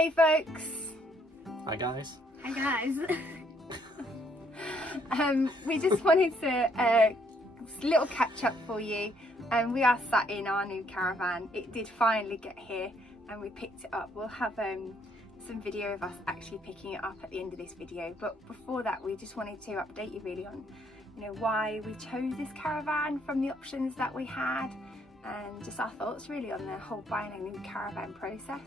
Hey folks! Hi guys. Hi guys! We just wanted to little catch up for you. We are sat in our new caravan. It did finally get here and we picked it up. We'll have some video of us actually picking it up at the end of this video, but before that we just wanted to update you really on why we chose this caravan from the options that we had, and just our thoughts really on the whole buying a new caravan process.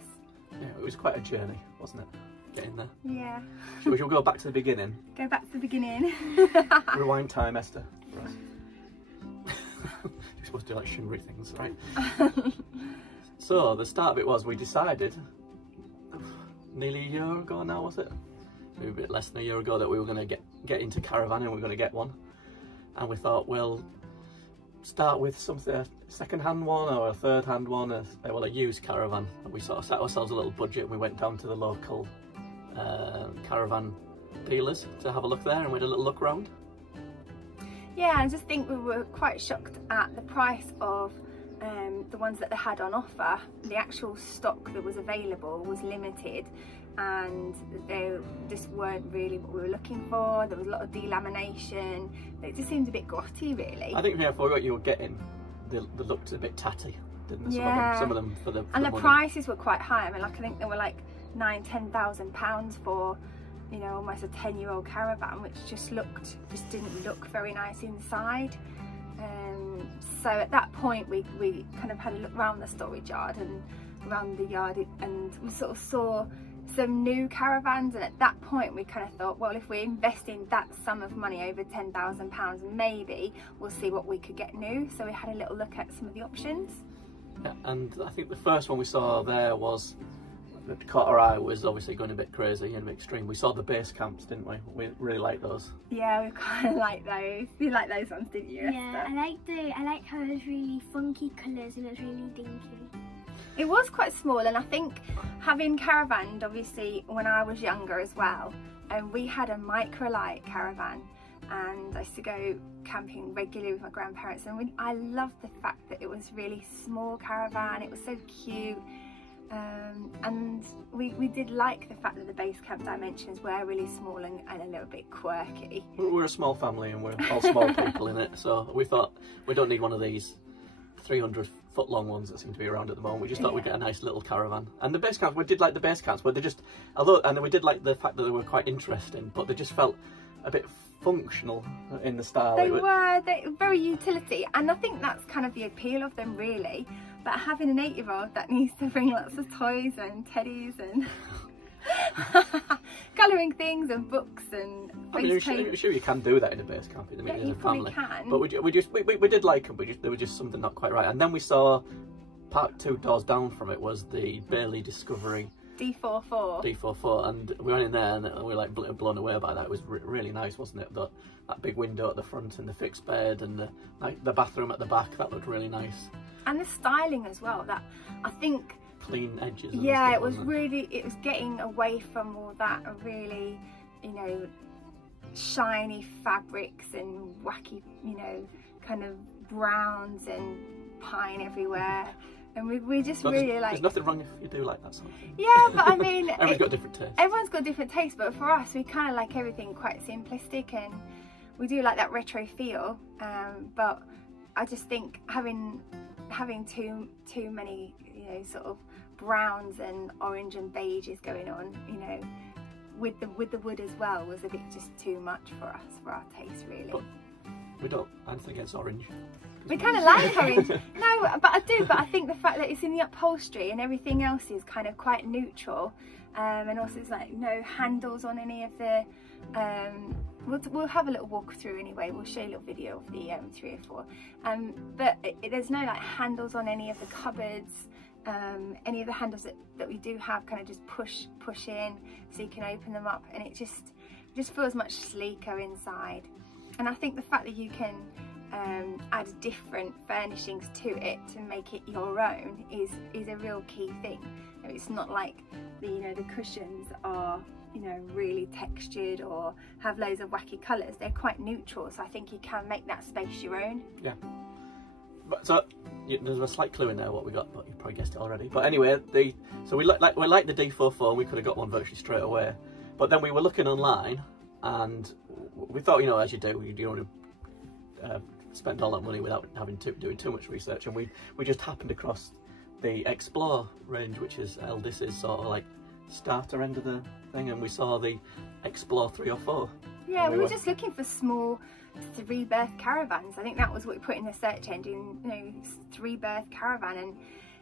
Yeah, it was quite a journey, wasn't it? Getting there. Yeah. Shall we go back to the beginning? Go back to the beginning. Rewind time, Esther. Right. You're supposed to do like shimmery things, right? So the start of it was we decided nearly a year ago now, was it? Maybe a bit less than a year ago, that we were going to get into caravanning. We were going to get one, and we thought we'll start with something, a second-hand one or a third-hand one, well, a used caravan. And we sort of set ourselves a little budget and we went down to the local caravan dealers to have a look there, and we had a little look around. Yeah, I just think we were quite shocked at the price of the ones that they had on offer. The actual stock that was available was limited and they just weren't really what we were looking for. There was a lot of delamination. It just seemed a bit grotty really. I think for what you were getting, they looked a bit tatty, didn't they? Yeah. Some of them for the and the money. prices were quite high. I mean, like I think they were like £9,000–10,000 for almost a 10-year-old caravan, which just didn't look very nice inside. So at that point we kind of had a look around the storage yard and around the yard, and we sort of saw some new caravans, and at that point we kind of thought, well, if we're investing that sum of money, over £10,000, maybe we'll see what we could get new. So we had a little look at some of the options. Yeah, and I think the first one we saw there was, that caught our eye, was obviously going a bit crazy and a bit extreme. We saw the base camps, didn't we? We really liked those. Yeah, we kind of like those. You like those ones, didn't you? Yeah, I liked how it was really funky colours and it was really dinky. It was quite small, and I think having caravanned obviously when I was younger as well, and we had a microlight caravan, and I used to go camping regularly with my grandparents, and I loved the fact that it was really small caravan. It was so cute. And we did like the fact that the base camp dimensions were really small and a little bit quirky. We're a small family and we're all small people in it, so we thought we don't need one of these 300-foot long ones that seem to be around at the moment. We just thought we'd get a nice little caravan. And the base camps, we did like the base camps, but they just, and we did like the fact that they were quite interesting, but they just felt a bit functional in the style. They were very utility, and I think that's kind of the appeal of them really. But having an 8-year-old that needs to bring lots of toys and teddies and colouring things and books and I'm sure you can do that in a base camp. I mean, yeah, as you a family. can. But we did like them. There was just something not quite right. And then we saw part 2 doors down from it was the Bailey Discovery D44, and we went in there and we were like blown away by that. It was really nice, wasn't it? That big window at the front and the fixed bed and the bathroom at the back, that looked really nice. And the styling as well, that I think clean edges. Yeah, stuff, it was getting away from all that really, shiny fabrics and wacky, kind of browns and pine everywhere. And we just really like... There's nothing wrong if you do like that sort of thing. Yeah, but I mean... Everyone's got different tastes. Everyone's got different tastes, but for us, we kind of like everything quite simplistic, and we do like that retro feel. But I just think having too many, sort of browns and orange and beiges going on, with the wood as well, was a bit just too much for us, for our taste really. But we don't, anything against orange. We kind of like orange. No, but I do. But I think the fact that it's in the upholstery and everything else is kind of quite neutral, and also it's like no handles on any of the. We'll have a little walk through anyway. We'll show you a little video of the 3 or 4. But there's no like handles on any of the cupboards. Any of the handles that we do have kind of just push in, so you can open them up, and it just feels much sleeker inside. And I think the fact that you can add different furnishings to it to make it your own is a real key thing. It's not like the cushions are really textured or have loads of wacky colours. They're quite neutral, so I think you can make that space your own. Yeah. But so there's a slight clue in there what we got, but you probably guessed it already. But anyway, so we liked the D44, and we could have got one virtually straight away. But then we were looking online, and we thought, you know, as you do, you don't want to spend all that money without doing too much research. And we just happened across the Explore range, which is Eldis's sort of like starter end of the thing, and we saw the Explore 3 or 4. Yeah, we were just looking for small 3-berth caravans. I think that was what we put in the search engine, you know, 3-berth caravan, and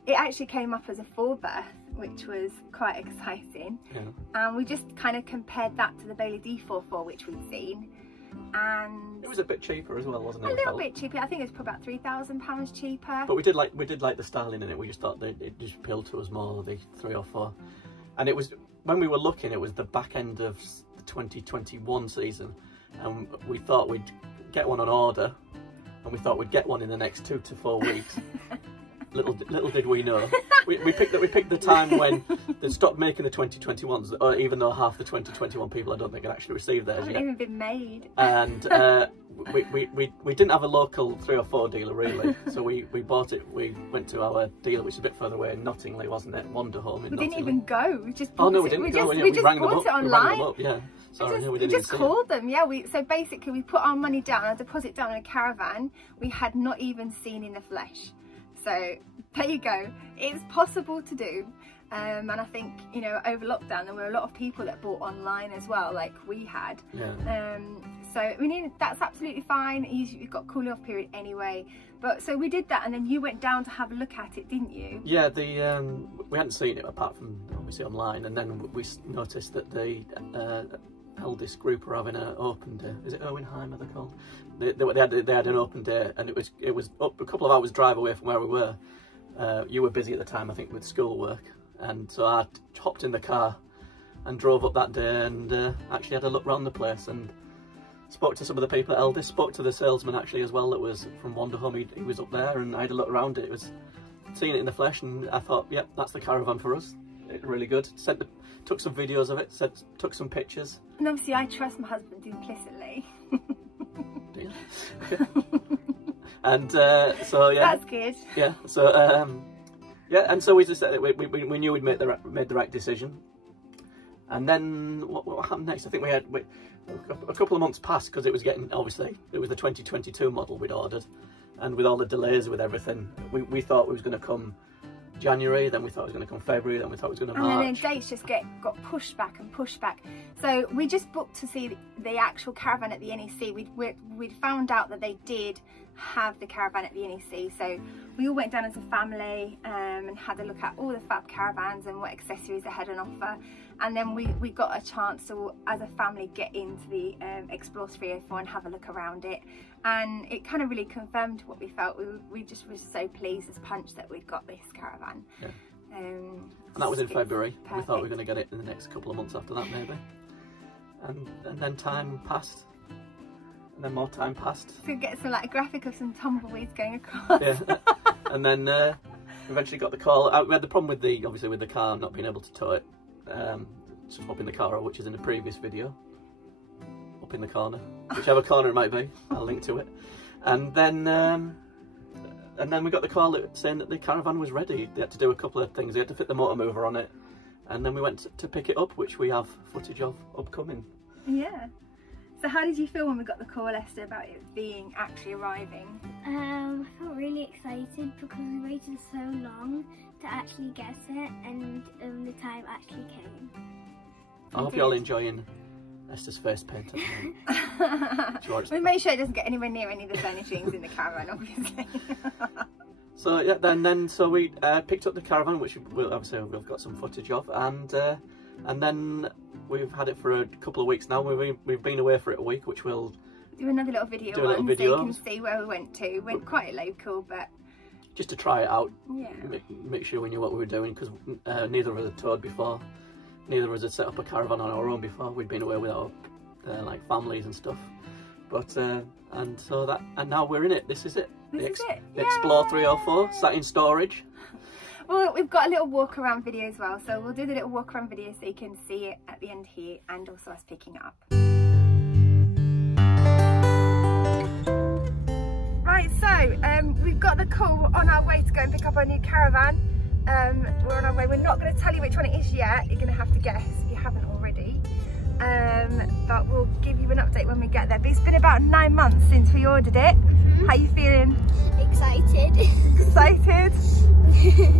it actually came up as a 4-berth, which was quite exciting. Yeah. And we just kind of compared that to the Bailey D44, which we'd seen, and it was a bit cheaper as well, wasn't it? A little bit cheaper. I think it was probably about £3,000 cheaper. But we did like the styling in it. We just thought that it just appealed to us more, the 3 or 4. And it was, when we were looking, it was the back end of the 2021 season, and we thought we'd get one on order, and we thought we'd get one in the next 2 to 4 weeks. Little did we know. We picked the time when they stopped making the 2021s, or even though half the 2021 people I don't think had actually received theirs yet. Haven't even been made. And we didn't have a local 3 or 4 dealer really, so we bought it. We went to our dealer, which is a bit further away in Nottingley, wasn't it? Wonderhome in Nottingley. We didn't even go. We just bought we didn't go. We just bought it online. We rang them up, yeah. Sorry, we just called them. Yeah, so basically we put our money down, our deposit down on a caravan we had not even seen in the flesh. So there you go. It's possible to do. And I think, you know, over lockdown there were a lot of people that bought online as well, like we had. Yeah. So I mean, that's absolutely fine. You've got a cooling off period anyway. But so we did that, and then you went down to have a look at it, didn't you? Yeah, we hadn't seen it apart from obviously online, and then we noticed that the eldest group were having an open day. Is it Owenheim, are they called? They had an open day, and it was up a couple of hours drive away from where we were. You were busy at the time, I think, with schoolwork, and so I hopped in the car and drove up that day, and actually had a look around the place, and spoke to some of the people at Eldest, spoke to the salesman actually as well that was from Wonderhome. He was up there, and I had a look around it. It was seeing it in the flesh, and I thought, yep, that's the caravan for us. It's really good. Took some videos of it, took some pictures. And obviously I trust my husband implicitly. Do you? Okay. And so yeah. That's good. Yeah. So yeah, and so we just said we knew we'd made the right decision. And then what happened next? I think we had a couple of months passed, because it was getting, obviously it was the 2022 model we'd ordered, and with all the delays with everything, we thought it was going to come January, then we thought it was going to come February, then we thought it was going to March. And then dates just got pushed back and pushed back. So we just booked to see the actual caravan at the NEC. We'd found out that they did have the caravan at the NEC, so we all went down as a family and had a look at all the fab caravans and what accessories they had on offer. And then we got a chance to, as a family, get into the Explore 304 and have a look around it, and it kind of really confirmed what we felt. We just were so pleased as punch that we'd got this caravan. Yeah. And that was in February. Perfect. We thought we were going to get it in the next couple of months after that, maybe. And then time passed, and then more time passed. So we get some like a graphic of some tumbleweeds going across. Yeah. And then eventually got the call. We had the problem with the car not being able to tow it. Just up in the car, which is in the previous video, up in the corner, whichever corner it might be, I'll link to it. And then we got the call saying that the caravan was ready. They had to do a couple of things. They had to fit the motor mover on it, and then we went to pick it up, which we have footage of upcoming. Yeah. So how did you feel when we got the call, Esther, about it being actually arriving? I felt really excited because we waited so long to actually get it, and the time actually came. I hope you're all enjoying Esther's face paint. We made sure it doesn't get anywhere near any of the furnishings in the caravan, obviously. So yeah, then we picked up the caravan, which obviously we've got some footage of, and then we've had it for a couple of weeks now. We've been away for it a week, which we'll do another little video on, so you can see where we went to. We went quite local, but just to try it out. Yeah. Make sure we knew what we were doing, because neither of us had towed before. Neither of us had set up a caravan on our own before. We'd been away with our like families and stuff. But and now we're in it. This is it. The Explore 304 sat in storage. Well, we've got a little walk around video as well, so we'll do the little walk around video so you can see it at the end here, and also us picking it up. Right, so we've got the call on our way to go and pick up our new caravan. We're on our way. We're not going to tell you which one it is yet. You're going to have to guess if you haven't already. But we'll give you an update when we get there. But it's been about 9 months since we ordered it. How are you feeling? Excited. Excited?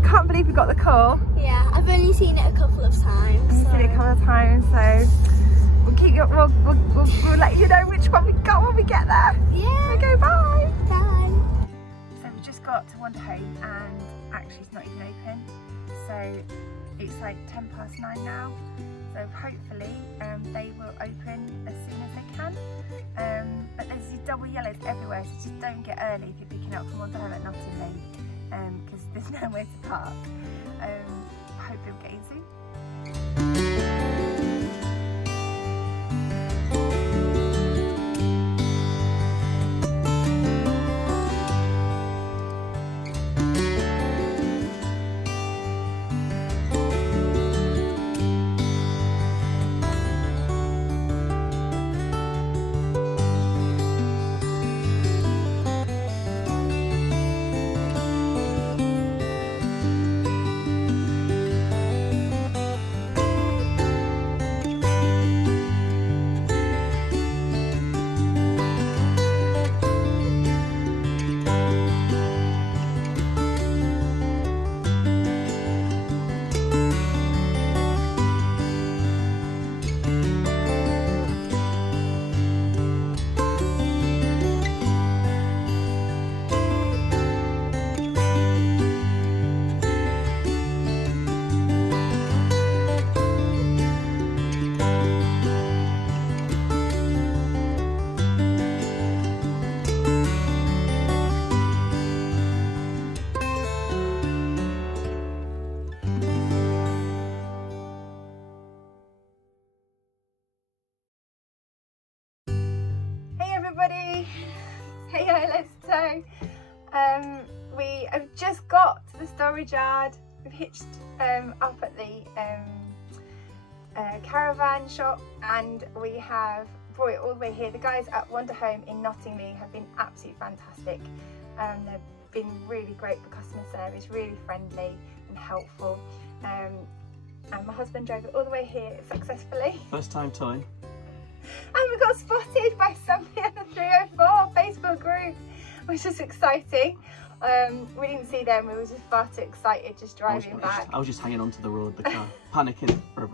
Can't believe we got the call. Yeah, I've only seen it a couple of times. We've seen it a couple of times, so we'll keep you. We'll let you know which one we got when we get there. Yeah. Okay, bye. Bye. So we just got to Wonder Home and actually it's not even open. So it's like 9:10 now. So hopefully they will open as soon as they can. But there's these double yellows everywhere, so just don't get early if you're picking up from Wonder Home at Nottingham, because there's nowhere to park. Hope you'll get in soon. Hey let's tow. We have just got to the storage yard. We've hitched up at the caravan shop and we have brought it all the way here. The guys at Wonder Home in Nottingham have been absolutely fantastic. They've been really great for customer service, really friendly and helpful. And my husband drove it all the way here successfully. First time towing. And we got spotted by somebody on the 304 Facebook group, which is exciting. We didn't see them, we were just far too excited just driving back. I was just hanging onto the road, the car, panicking for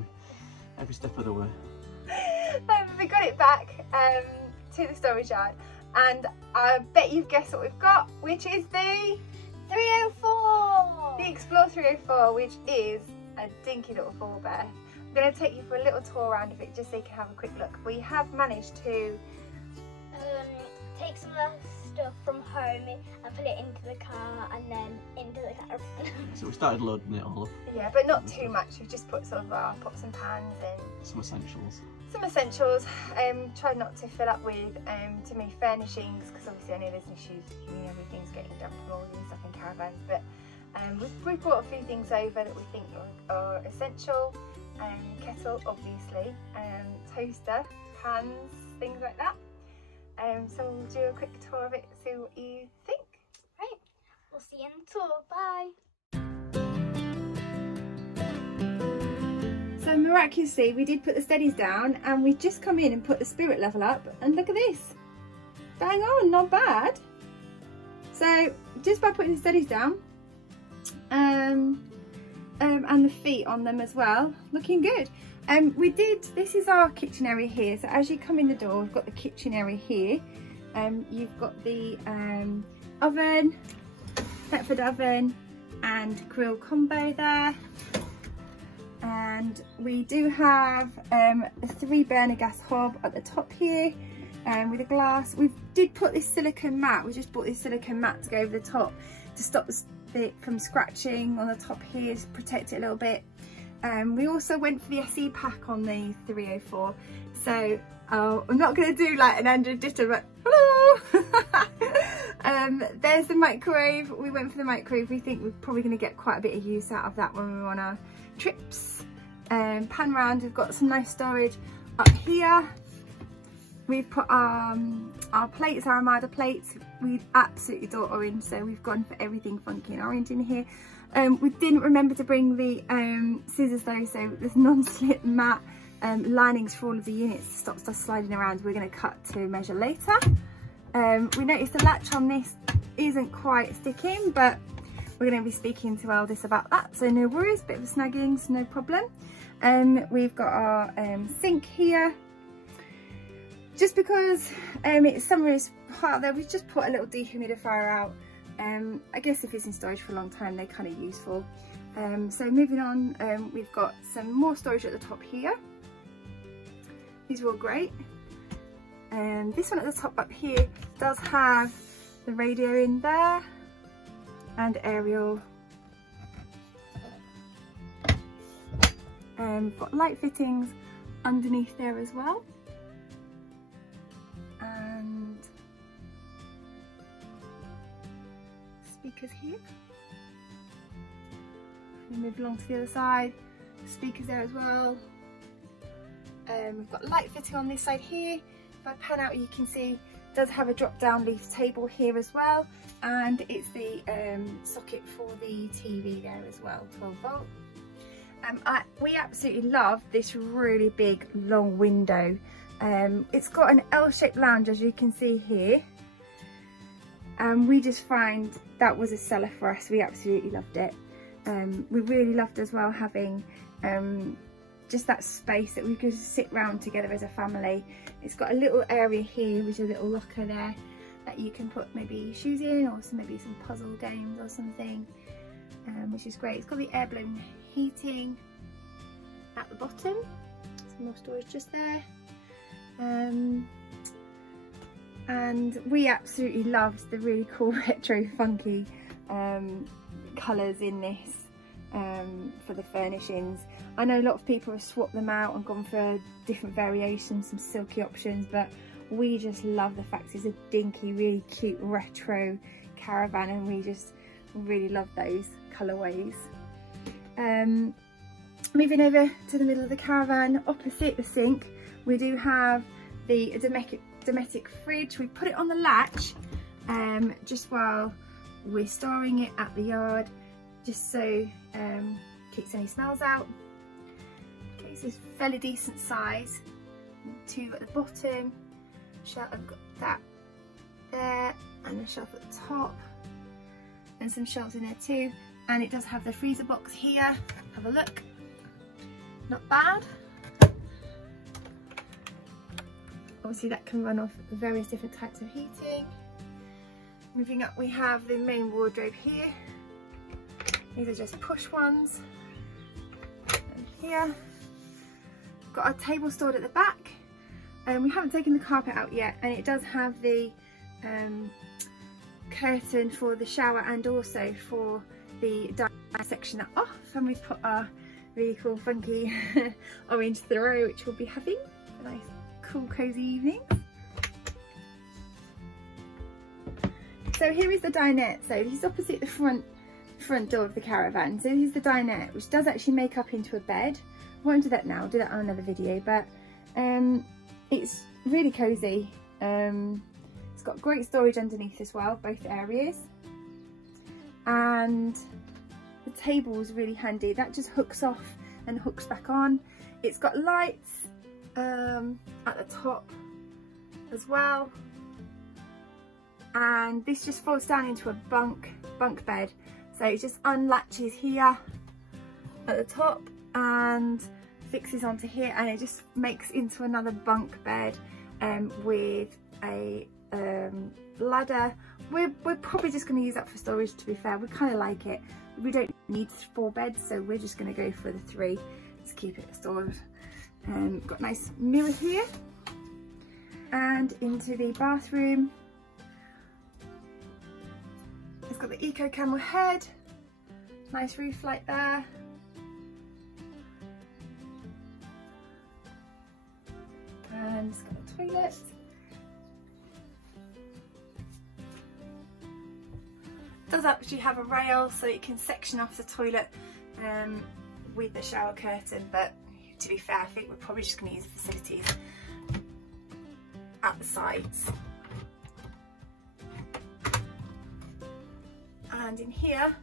every step of the way. We got it back to the storage yard, and I bet you've guessed what we've got, which is the 304! The Explore 304, which is a dinky little forebear. I'm going to take you for a little tour around of it just so you can have a quick look. We have managed to take some of the stuff from home and put it into the car and then into the caravan. So we started loading it all up. Yeah, but not too much. We've just put some of our pots and pans and some essentials. Tried not to fill up with too many furnishings, because obviously I know there's issues when everything's getting dumped mould and stuff in caravans. But we've brought a few things over that we think are essential. Kettle, obviously, toaster, pans, things like that. So we'll do a quick tour of it, see what you think. Right, we'll see you in the tour. Bye. So miraculously, we did put the steadies down, and we just come in and put the spirit level up, and look at this. Bang on, not bad. So just by putting the steadies down, and the feet on them as well, looking good. This is our kitchen area here. So as you come in the door, we've got the kitchen area here. You've got the oven, Thetford oven and grill combo there. And we do have a 3-burner gas hob at the top here, with a glass. We did put this silicone mat. We just bought this silicone mat to go over the top to stop it from scratching on the top here, to protect it a little bit. We also went for the SE pack on the 304. So I'm not going to do like an Andrew Ditter, but hello. There's the microwave. We went for the microwave. We think we're probably going to get quite a bit of use out of that when we're on our trips. Pan round, we've got some nice storage up here. we've put our plates, our Armada plates. We absolutely adore orange, so we've gone for everything funky and orange in here. We didn't remember to bring the scissors though, so there's non-slip mat linings for all of the units to stop stuff sliding around. We're going to cut to measure later. We noticed the latch on this isn't quite sticking, but we're going to be speaking to Eldis about that, so no worries, bit of a snagging, so no problem. We've got our sink here. Just because summer is hot out there, we've just put a little dehumidifier out. I guess if it's in storage for a long time, they're kind of useful. So moving on, we've got some more storage at the top here. These are all great. This one at the top up here does have the radio in there and aerial. We've got light fittings underneath there as well. And speakers here. And move along to the other side, speakers there as well. We've got light fitting on this side here. If I pan out, you can see it does have a drop down leaf table here as well, and it's the socket for the TV there as well, 12 volt. We absolutely love this really big long window. It's got an L-shaped lounge, as you can see here, and we just find that was a seller for us. We absolutely loved it. We really loved as well having just that space that we could sit round together as a family. It's got a little area here, which is a little locker there that you can put maybe shoes in, or maybe some puzzle games or something, which is great. It's got the air blown heating at the bottom, some more storage just there. And we absolutely loved the really cool retro funky colours in this for the furnishings. I know a lot of people have swapped them out and gone for different variations, some silky options, but we just love the fact it's a dinky, really cute retro caravan, and we just really love those colourways. Moving over to the middle of the caravan, opposite the sink, we do have the Dometic Fridge. We put it on the latch just while we're storing it at the yard, just so keeps any smells out. Okay, so it's fairly decent size. Two at the bottom, shelf, I've got that there, and a shelf at the top, and some shelves in there too. And it does have the freezer box here. Have a look. Not bad. Obviously that can run off various different types of heating. Moving up, we have the main wardrobe here. These are just push ones. And here, we've got our table stored at the back. We haven't taken the carpet out yet, and it does have the curtain for the shower and also for the dining section off. And we've put our really cool funky orange throw, which we'll be having a nice cool cozy evening. So here is the dinette. So this is opposite the front door of the caravan. So this is the dinette, which does actually make up into a bed. I won't do that now, I'll do that on another video, but it's really cozy. It's got great storage underneath as well, both areas, and the table is really handy. That just hooks off and hooks back on. It's got lights at the top as well, and this just folds down into a bunk bed. So it just unlatches here at the top and fixes onto here, and it just makes into another bunk bed with a ladder. We're probably just going to use that for storage, to be fair. We kind of like it. We don't need 4 beds, so we're just going to go for the 3 to keep it stored. Got a nice mirror here, and into the bathroom. It's got the eco camel head, nice roof light there. And it's got a toilet. It does actually have a rail, so you can section off the toilet with the shower curtain, but to be fair, I think we're probably just going to use the facilities at the sides. And in here,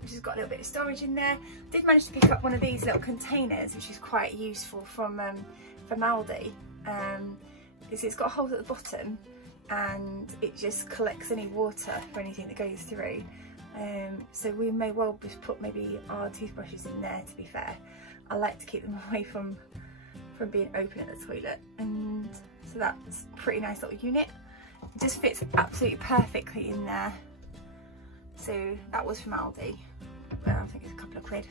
which has got a little bit of storage in there. I did manage to pick up one of these little containers, which is quite useful from Aldi. It's got holes at the bottom, and it just collects any water or anything that goes through. So we may well just put maybe our toothbrushes in there, to be fair. I like to keep them away from being open at the toilet, and so that's a pretty nice little unit. It just fits absolutely perfectly in there. So that was from Aldi. I think it's a couple of quid.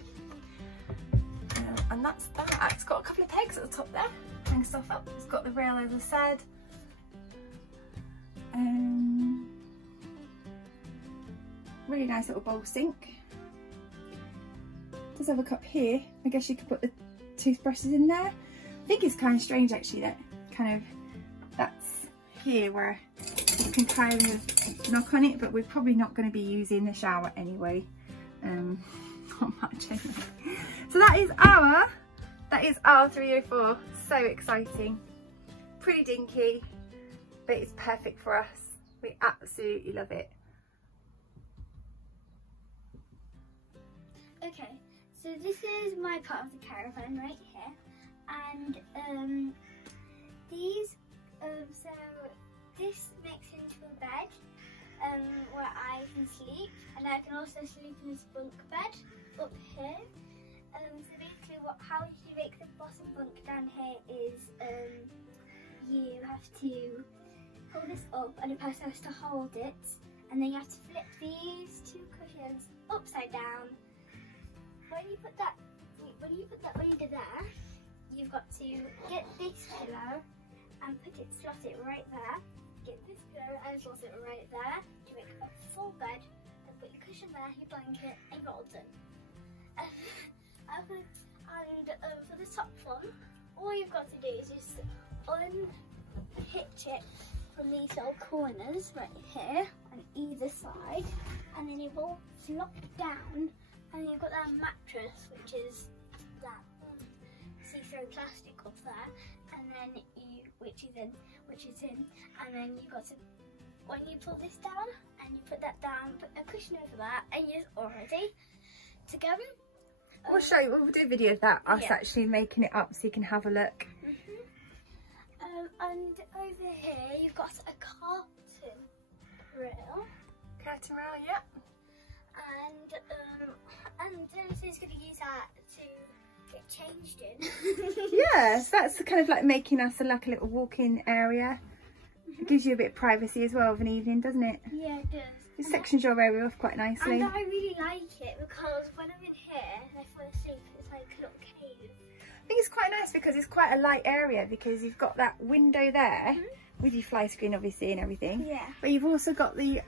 And that's that. It's got a couple of pegs at the top there, hang stuff up. It's got the rail, as I said. Really nice little bowl sink. Does have a cup here. I guess you could put the toothbrushes in there. I think it's kind of strange actually that that's here where you can kind of knock on it, but we're probably not going to be using the shower anyway. Not much anyway. So that is our 304. So exciting. Pretty dinky, but it's perfect for us. We absolutely love it. Okay, so this is my part of the caravan right here, and so this makes into a bed where I can sleep, and I can also sleep in this bunk bed up here. So basically how you make the bottom bunk down here is you have to pull this up and the person has to hold it, and then you have to flip these two cushions upside down. When you put that under there, you've got to get this pillow and slot it right there. Get this pillow and slot it right there to make a full bed. Then put your cushion there, your blanket, and you're all done. And for the top one, all you've got to do is just unhitch it from these little corners right here on either side, and then it will flop down. And then you've got that mattress, which is that see-through plastic up there, and then which is in, and then you've got to, when you pull this down and you put that down, put a cushion over that, and you're all ready to go. We'll show you. We'll do a video of that. Us actually making it up, so you can have a look. And over here you've got a curtain rail. Curtain rail, yeah. And Dennis's going to use that to get changed in. Yes, that's kind of like making us like a little walk-in area. It gives you a bit of privacy as well of an evening, doesn't it? Yeah, it does. It sections your area off quite nicely. And I really like it because when I'm in here and I fall asleep, it's like a little cave. I think it's quite nice because it's quite a light area, because you've got that window there with your fly screen obviously and everything. Yeah. But you've also got the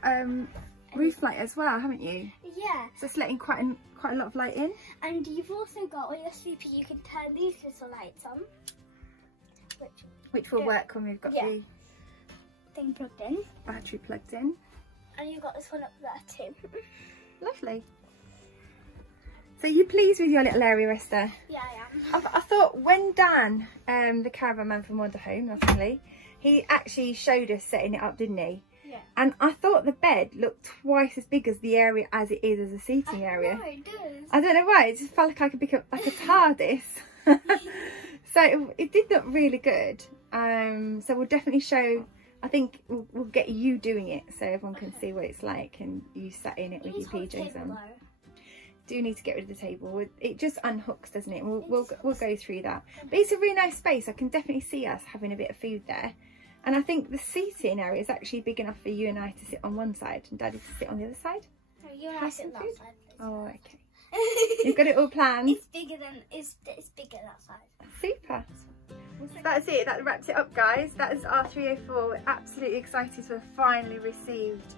roof light as well, haven't you? Yeah. So it's letting quite a lot of light in. And you've also got, when you're sleeping, you can turn these little lights on. Which will work when we've got the thing plugged in. Battery plugged in. And you've got this one up there too. Lovely. So you pleased with your little area, Esther? Yeah, I am. I thought when Dan, the caravan man from Wonder Home, lovely, he actually showed us setting it up, didn't he? Yeah. And I thought the bed looked twice as big as the area as it is as a seating area. No, it does. I don't know why, it just felt like I could pick up like a TARDIS. So it did look really good. So we'll definitely show, I think we'll get you doing it so everyone can see what it's like, and you sat in it with your PJs on. Do need to get rid of the table. It just unhooks, doesn't it? We'll go through that. But it's a really nice space. I can definitely see us having a bit of food there. And I think the seating area is actually big enough for you and I to sit on one side and Daddy to sit on the other side. No, you and I sit on that side. Oh, okay. You've got it all planned. It's bigger that side. Super. So that's it. That wraps it up, guys. That is our 304. We're absolutely excited to have finally received.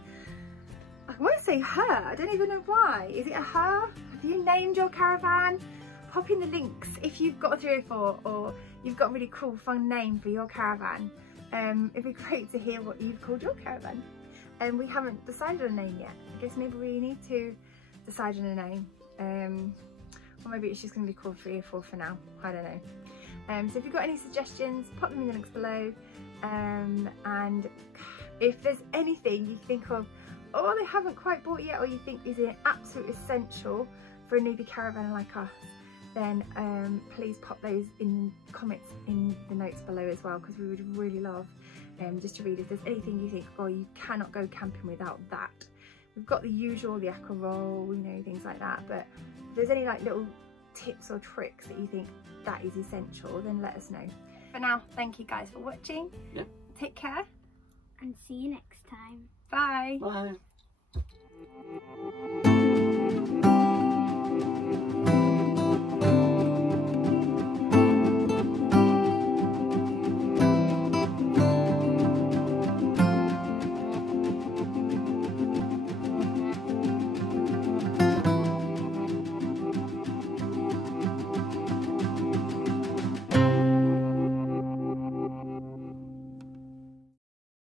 I want to say her. I don't even know why. Is it a her? Have you named your caravan? Pop in the links if you've got a 304 or you've got a really cool, fun name for your caravan. It'd be great to hear what you've called your caravan. We haven't decided on a name yet. I guess maybe we need to decide on a name. Or maybe it's just going to be called 304 for now. I don't know. So if you've got any suggestions, pop them in the links below. And if there's anything you think of, or they haven't quite bought yet, or you think is an absolute essential for a newbie caravanner like us, then please pop those in comments in the notes below as well, because we would really love just to read if there's anything you think, oh, you cannot go camping without that. We've got the usual, the aqua roll, you know, things like that, but if there's any like little tips or tricks that you think that is essential, then let us know. For now, thank you guys for watching. Yeah. Take care. And see you next time. Bye. Bye.